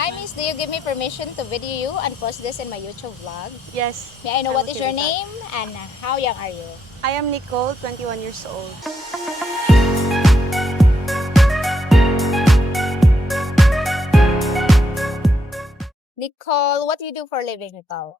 Hi, Miss. Do you give me permission to video you and post this in my YouTube vlog? Yes. May I know I what will is do your that. name and how young are you? I am Nicole, 21 years old. Nicole, what do you do for a living, Nicole?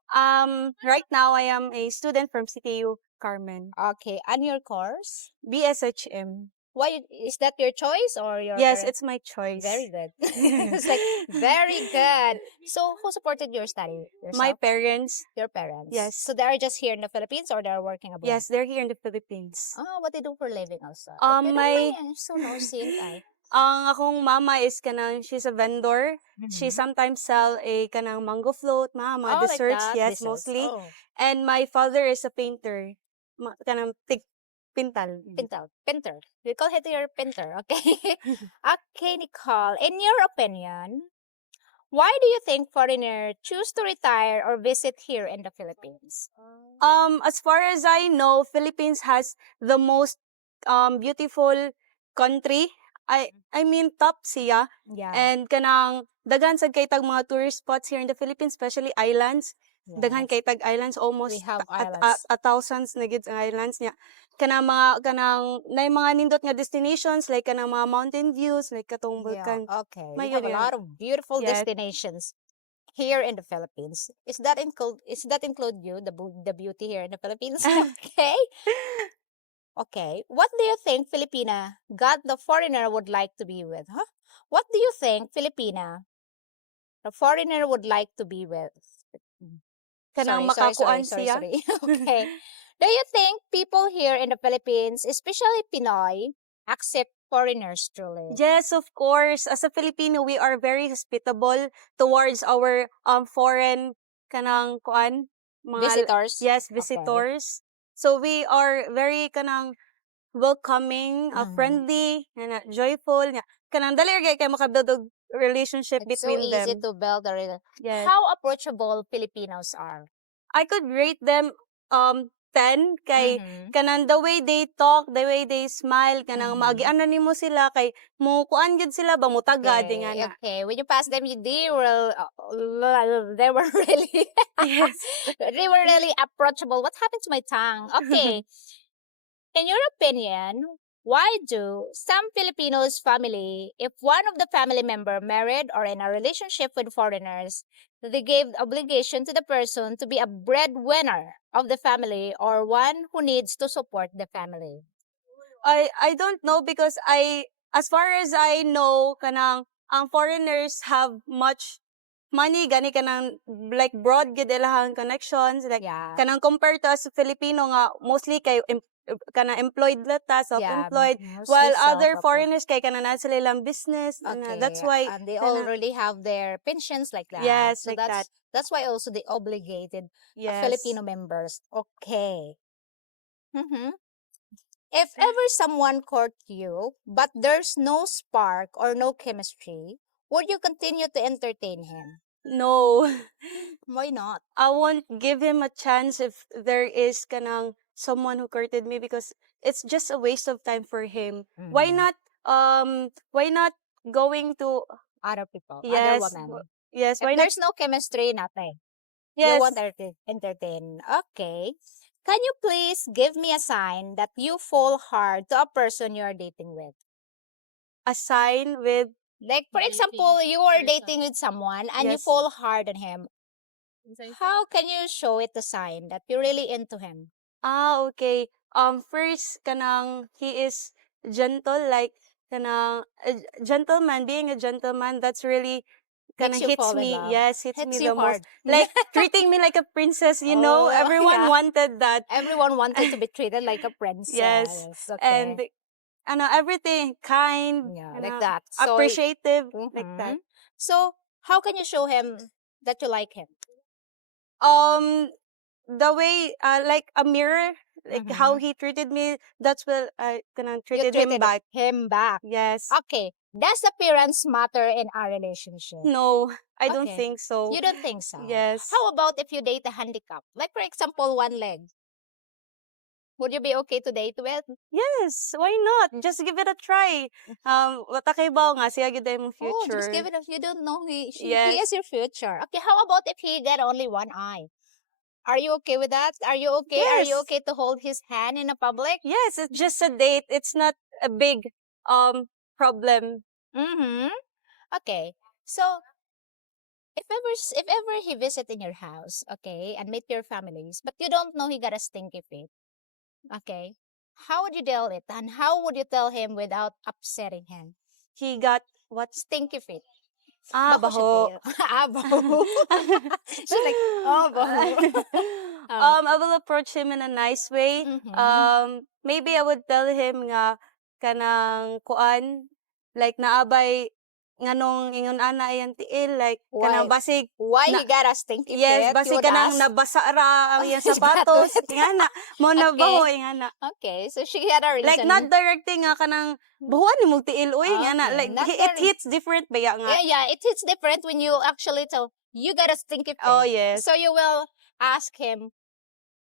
Right now I am a student from CTU Carmen. Okay, and your course? BSHM. Why is that your choice or your Yes, parents? it's my choice. Very good. It's like very good. So, who supported your study? My Yourself? parents, Your parents. yes. So they are just here in the Philippines or they are working abroad? Yes, they're here in the Philippines. Oh, what they do for a living also? Um, Okay, my I'm so nosy, ain't I? ang akong mama is kanang she's a vendor. She Mhm. sometimes sell a kanang mango float, mga Oh, like desserts, that. yes, Desserts. mostly. Oh. And my father is a painter. Kanang pintal. Pinter. We call it your pinter, okay? Okay, Nicole. In your opinion, why do you think foreigners choose to retire or visit here in the Philippines? As far as I know, Philippines has the most beautiful country. I mean top siya. Yeah. And kanang daghan sad kay tag mga tourist spots here in the Philippines, especially islands. Daghan Yes. kay tag islands, We almost have at islands. a thousands na gid ang islands niya. Kanang nay mga nindot nga destinations like kanang mga mountain views like katong Yeah, Bulkan. okay. We Mayo have a yun. lot of beautiful Yes. destinations here in the Philippines. Is that include you, the beauty here in the Philippines? Okay. Okay. What do you think Filipina got the foreigner would like to be with? Huh? What do you think Filipina the foreigner would like to be with? Kanang Sorry, makakuan sorry, siya. sorry. Okay. Do you think people here in the Philippines, especially Pinoy, accept foreigners truly? Yes, of course. As a Filipino, we are very hospitable towards our foreign kanang kuan Visitors? yes, Okay. visitors. So we are very kanang welcoming, Mhm. friendly, and joyful. Nga. Kanang dali ra gyud kay makabuild og relationship It's so between easy them. to build a Yes. How approachable Filipinos are. I could rate them 10 kay Mhm. kanang the way they talk, the way they smile, kanang Mhm. magianan nimo sila kay mo kuan gyud sila ba mo tagad nga na. Okay. When you pass them, they were really, Yes. they were really approachable. What happened to my tongue? Okay. In your opinion, why do some Filipinos family, if one of the family member married or in a relationship with foreigners, they gave obligation to the person to be a breadwinner of the family or one who needs to support the family? I don't know because as far as I know kanang ang foreigners have much money gani kanang like broad gid ilahang connections like Yeah. kanang compared to us Filipino nga mostly kay kanang employed lata self-employed Mostly while other self-employed. foreigners kay kanang na sila ilang business Okay, that's why and they kanang- already have their pensions like that. yes So like that that's why also they obligated yes Filipino members. Okay. Mm-hmm. If ever someone court you, but there's no spark or no chemistry, would you continue to entertain him? no Why not? I won't give him a chance if there is kanang someone who courted me because it's just a waste of time for him. Why not why not going to Other people, other yes women. yes If why not there's no chemistry, nothing. You yes won't entertain. Okay. Can you please give me a sign that you fall hard to a person you're dating with? a sign with Like, for example, you are dating with someone and you yes fall hard on him. How can you show it the sign that you're really into him? okay first kanang he is gentle like kanang a gentleman being a gentleman that's really Makes kanang you hits fall in me love. yes hits me Hits you the most hard. like treating me like a princess you know Oh, everyone yeah. wanted that Everyone wanted to be treated like a yes princess. Okay. and everything kind Yeah, like that. So, appreciative like that mhm. So, how can you show him that you like him? um the way like a mirror like how Mhm. he treated me that's what I kind You treated him treated back him back. yes Okay. Does appearance matter in our relationship? no I don't Okay. think so You don't think so? yes How about if you date a handicap? Like, for example, one leg. Would you be okay to date with? Yes, why not? Just give it a try. Watakibaw nga siya gid mo Oh, just future. give it a, you don't know he Yes. is your future. Okay, how about if he get only one eye? Are you okay with that? Are you okay? Are you Yes. okay to hold his hand in a public? Yes, it's just a date. It's not a big problem. Mm-hmm. Okay. So if ever he visit in your house, okay, and meet your families, but you don't know he got a stinky feet, okay, how would you deal it, and how would you tell him without upsetting him? He got what? Stinky feet. Baho siya, Baho. Teo. Baho. She's like, oh, baho. I will approach him in a nice way. Mhm. Maybe I would tell him nga kanang kuan like naabay nganong ingon ana iyang tiil like kanang Why? basig Why na he got a stinky yes, feet? You basig would kanang ask. nabasa ra ang iyang He got sapatos. wet. Ingana, mo na Okay. baho ingana. Okay, so she had a reason. Like not directing nga kanang buhuan ni mong tiil uy ingana. Okay, Like not it direct- hits different ba ya nga. Yeah, it hits different when you actually tell you got a stinky feet. Oh yes. So you will ask him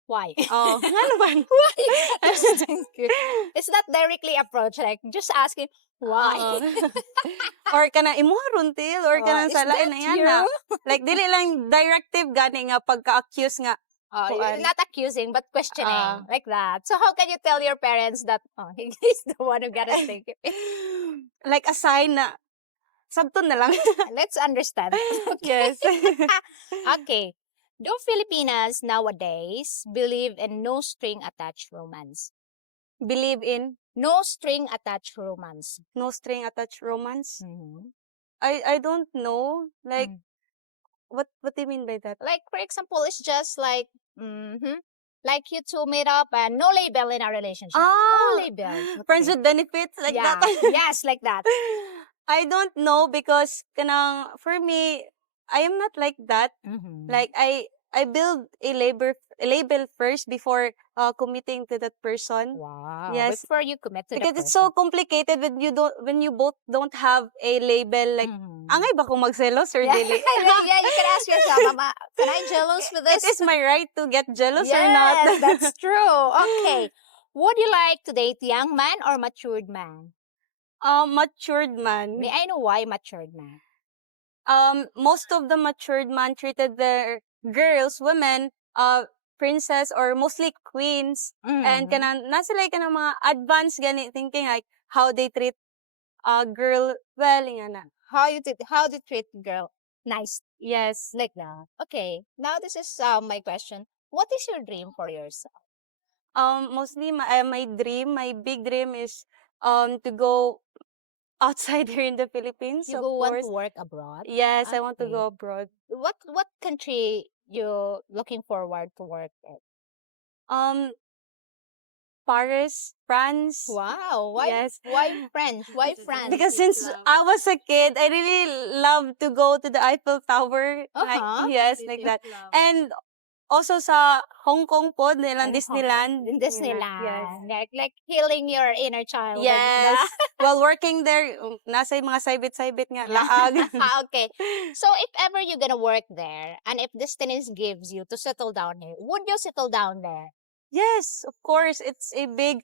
why. Oh, nga naman. Why you got a stinky? It's not directly approach, like just ask him why. Oo. Or kanang imuha runtil or kanang Is salain that na yan na. you? Like dili lang directive gani nga pagka-accuse nga. Kuan. Not accusing, but questioning, Ah. like that. So how can you tell your parents that he's the one who got a stinky feet? Like a sign na sabton na lang. Let's understand. Yes. Okay. Do Filipinas nowadays believe in no string attached romance? Believe in No string attached romance. no string attached romance. Mhm. I don't know. Like Mm. what do you mean by that? Like, for example, it's just like, like you two meet up and no label in our relationship. No label. Friends Okay. with benefits like Yeah. that. Yes, like that. I don't know because kanang for me I am not like that. Mhm. Like I build a label first before committing to that person. Wow. Yes. Before you commit to Because the it's so person. complicated when you both don't have a label like Mhm. angay ba kung magselos or Yeah, dili? yeah, you can ask yourself, Mama, can I jealous with It this? is my right to get jealous or Yes, not. that's true. Okay. Would you like to date young man or matured man? Matured man. May I know why matured man? Most of the matured man treated their girls, women, princess or mostly queens. And Mhm. kanang nasa like kanang mga advanced gani thinking like how they treat a girl well nga na. How to treat girl nice Yes. like that. Okay. Now this is my question. What is your dream for yourself? Mostly my dream, my big dream is to go outside here in the Philippines, You of go want course. to work abroad? Yes, I want to Okay. go abroad. What country you looking forward to work at? Paris, France. Wow. Why Yes. why French? Why France? Because since I was a kid, I really love to go to the Eiffel Tower. Like, Uh-huh. yes, like that. And also sa Hong Kong po, nilang Disneyland. In Disneyland. Yes. Like healing your inner child. Yes. While working there, nasa yung mga saibit-saibit nga, laag. Okay. So if ever you're gonna work there, and if destiny gives you to settle down here, would you settle down there? Yes, of course. It's a big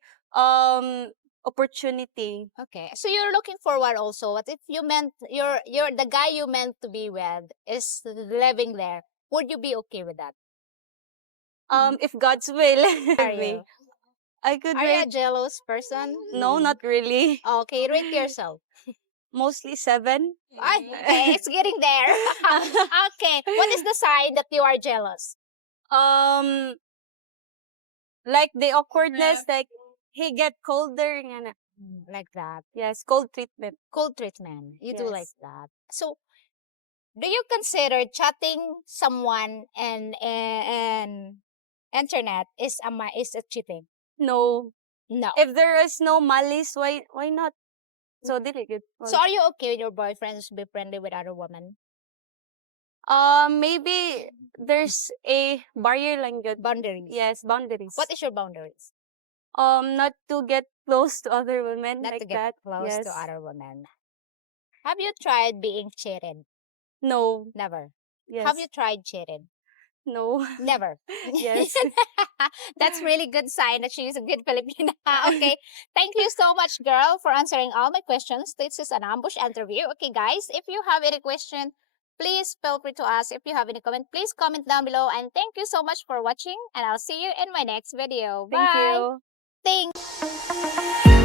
opportunity. Okay. So you're looking forward also. What if you meant you're the guy you meant to be with is living there? Would you be okay with that? If God's will. Are you? I could Are you a rate. jealous person? No, not really. Okay, rate yourself. Mostly 7. Okay, it's getting there. Okay. What is the sign that you are jealous? Like the awkwardness, like he get colder. Nga na. Like that. Yes, cold treatment. Cold treatment. You do like Yes. that. So, do you consider chatting someone and internet is a cheating? No. No. If there is no malice, why not? So dili good. So, are you okay with your boyfriends be friendly with other women? Maybe there's a barrier lang good. Boundaries. Yes, boundaries. What is your boundaries? Not to get close to other women Not like to get that. close Yes. to other women. Have you tried being cheated? No. Never. Yes. Have you tried cheating? No. Never. Yes. That's really good sign that she's a good Filipina. Okay. Thank you so much, girl, for answering all my questions. This is an ambush interview. Okay, guys, if you have any question, please feel free to ask. If you have any comment, please comment down below. And thank you so much for watching. And I'll see you in my next video. Thank Bye. you. Thanks.